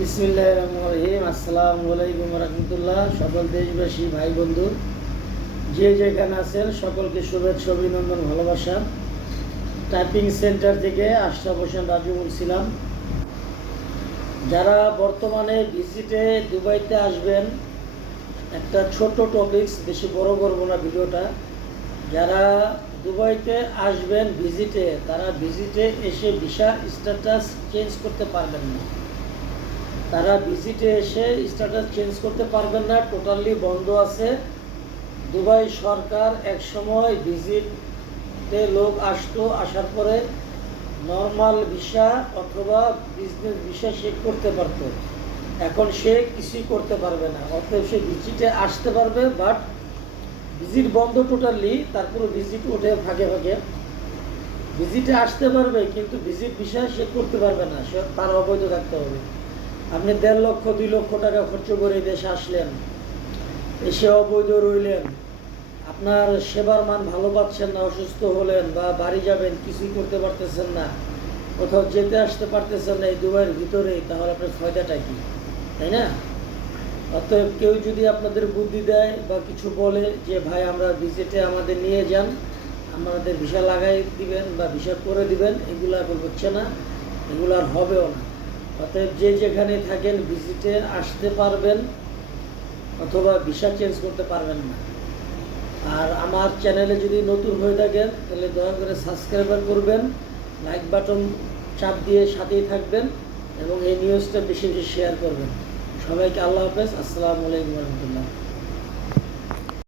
বিসমিল্লাহির রহমানির রহিম। আসসালামু আলাইকুম রহমতুল্লাহ। সকল দেশবাসী ভাই বন্ধু যে যেখানে আছেন সকলকে শুভেচ্ছা অভিনন্দন ভালোবাসা। টাইপিং সেন্টার থেকে আশরাফ হোসেন রাজু বলছিলাম। যারা বর্তমানে ভিজিটে দুবাইতে আসবেন, একটা ছোট টপিকস, বেশি বড় করবো না ভিডিওটা। যারা দুবাইতে আসবেন ভিজিটে, তারা ভিজিটে এসে ভিসা স্ট্যাটাস চেঞ্জ করতে পারবেন না। তারা ভিজিটে এসে স্ট্যাটাস চেঞ্জ করতে পারবেন না, টোটালি বন্ধ আছে। দুবাই সরকার এক সময় ভিজিটে লোক আসতো, আসার পরে নর্মাল ভিসা অথবা বিজনেস ভিসা সে করতে পারতো। এখন সে কিছুই করতে পারবে না, অতএব সে ভিজিটে আসতে পারবে, বাট ভিজিট বন্ধ টোটালি। তারপরে ভিজিট ওঠে ফাঁকে ফাঁকে, ভিজিটে আসতে পারবে কিন্তু ভিজিট ভিসা সে করতে পারবে না, সে তার অবৈধ থাকতে হবে। আপনি 1.5 লক্ষ 2 লক্ষ টাকা খরচ করে দেশে আসলেন, এসে অবৈধ রইলেন, আপনার সেবার মান ভালো পাচ্ছেন না, অসুস্থ হলেন বা বাড়ি যাবেন, কিছুই করতে পারতেছেন না, কোথাও যেতে আসতে পারতেছেন না এই দুবাইয়ের ভিতরেই, তাহলে আপনার ফায়দাটা কি, তাই না? অতএব কেউ যদি আপনাদের বুদ্ধি দেয় বা কিছু বলে যে ভাই আমরা ভিজিটে আমাদের নিয়ে যান, আমাদের ভিসা লাগাই দিবেন বা ভিসা করে দিবেন, এগুলো এখন হচ্ছে না, এগুলো আর হবেও না। অতএব যে যেখানে থাকেন ভিজিটে আসতে পারবেন অথবা ভিসা চেঞ্জ করতে পারবেন না। আর আমার চ্যানেলে যদি নতুন হয়ে থাকেন তাহলে দয়া করে সাবস্ক্রাইবার করবেন, লাইক বাটন চাপ দিয়ে সাথেই থাকবেন এবং এই নিউজটা বেশি বেশি শেয়ার করবেন। সবাইকে আল্লাহ হাফেজ। আসসালামু আলাইকুম রহমতুল্লাহ।